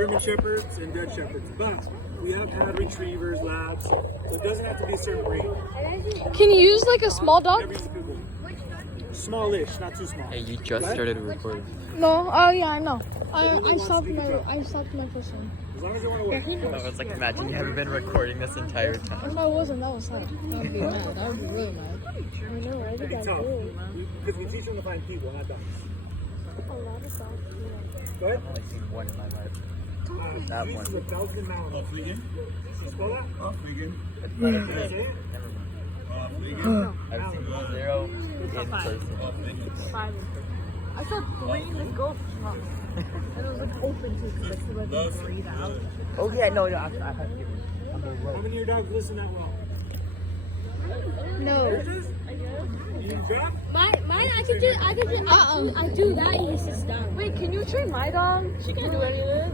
German Shepherds and Dutch Shepherds, but we have had retrievers, labs, so it doesn't have to be a certain breed. Can you use like a small dog? Whatever you Google. Smallish, not too small. Hey, you just started recording. No. Oh yeah, I know. I stopped my first one. As long as you want to wait. I was like, imagine you haven't been recording this entire time. If I wasn't, that was sad. That would be mad. That would be really mad. I know. I think It's I tough. do. Because we teach them to find people, not dogs. A lot of stuff. Go ahead. I've only seen one in my life. That This one. is a Belgian Malinois. Vegan? Spell that? Vegan? Can I say it? Never mind. Vegan? I've seen 0 in person. Five. I saw 3 in this ghost shop. And it was like open too because I still let them breathe out. Oh yeah, no, I've given. How many of your dogs listen that well? No. You drop? Mine, I do that. He sits down. Wait, can you train my dog? She can do anything.